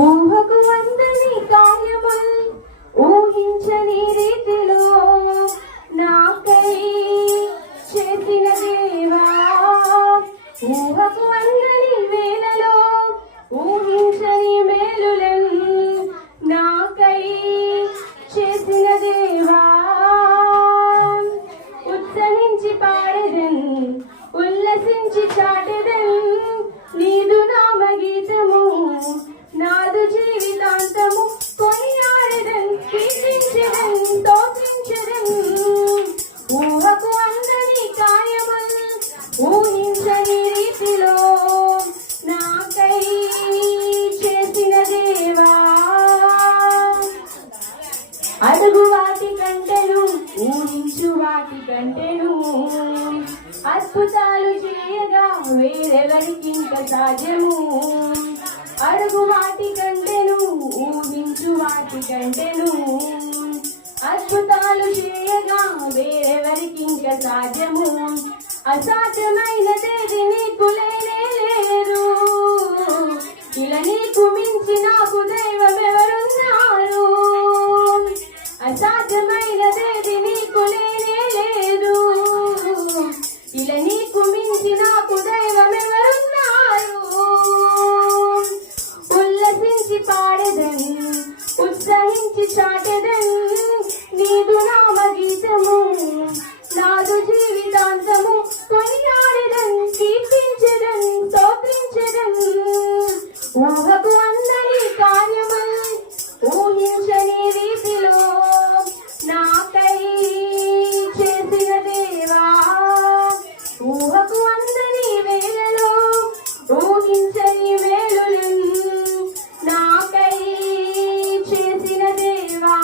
ఊహకు అందని కార్యముల్ ఊహించని రీతిలో నాకై చేసిన దేవా, ఊహకు అందని వేళలో ఊహించని మేలులెన్ నాకై చేసిన దేవా, ఉత్సహించి పాడెదన్ ఉల్లసించి చాటెదన్ నీదు నామగీతము నాదు జీవితాంతము కొనియాడెదన్ కీర్తించెదన్ స్తోత్రించెదన్. ఊహకు అందని కార్యముల్ ఊహించని రీతిలో నాకై చేసిన దేవా, అడుగు వాటి కంటెను ఊహించు వాటి కంటెను అద్భుతాలు చేయగా వేరెవరికింక సాధ్యము. అడుగు వాటి కంటెను ఊహించు వాటి కంటెను అద్భుతాలు చేయగా వేరెవరికింక సాధ్యము. అసాధ్యమైనదేది నీకు లేనే లేదు, ఇలా నీకు మించి నాకు దైవమెవరున్నారు. అసాధ్యమైనదేది నీకు లేనే లేదు, ఇలా నీకు మించి నాకు దైవమెవరున్నారు. ఉల్లసించి పాడెదన్ ఉత్సహించి చాటెదన్ నీదు నామగీతము నాదు జీవితాంతము కొనియాడెదన్ కీర్తించెదన్ స్తోత్రించెదన్. ఊహకు అందని కార్యముల్ ఊహించని రీతిలో నాకై చేసిన దేవా, ఊహకు అందని వేళలో ఊహించని మేలులెన్ నాకై చేసిన దేవా.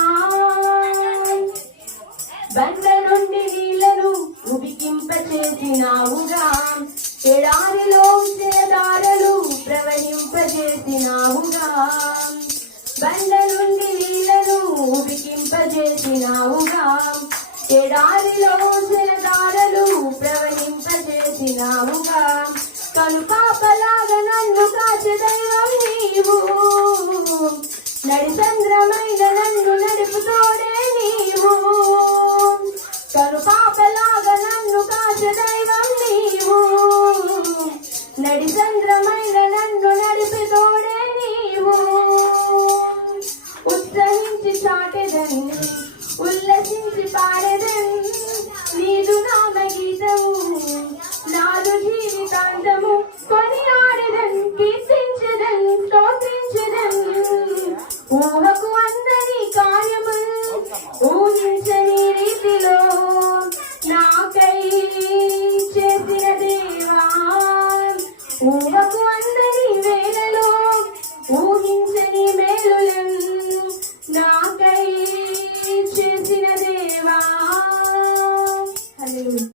బండ నుండి నీళ్లను ఉబికింపచేసినావుగా, ఎడారిలో జలధారలు ప్రవహింపజేసినావుగా. బండ నుండి నీళ్లను ఉబికింపజేసినావుగా, ఎడారిలో జలధారలు ప్రవహింపజేసినావుగా. కనుపాపలాగా నన్ను కాచే దైవం నీవు, నడిచంద్రమైన నన్ను నడుపుతోడే నీవు. కనుపాపలాగా నన్ను కాచే దైవం నీవు, నడిచంద్రమైన నన్ను నడిపితోడే నీవు. ఉత్సహించి చాటెదన్ ఉల్లసించి పాడెదన్ నీదు నామగీతము నాదు జీవితాంతము కొనియాడెదన్ కీర్తించెదన్ స్తోత్రించెదన్. ఊహకు అందని కార్యముల్ ఊహించని రీతిలో నాకై చేసిన దేవా, ఊహకు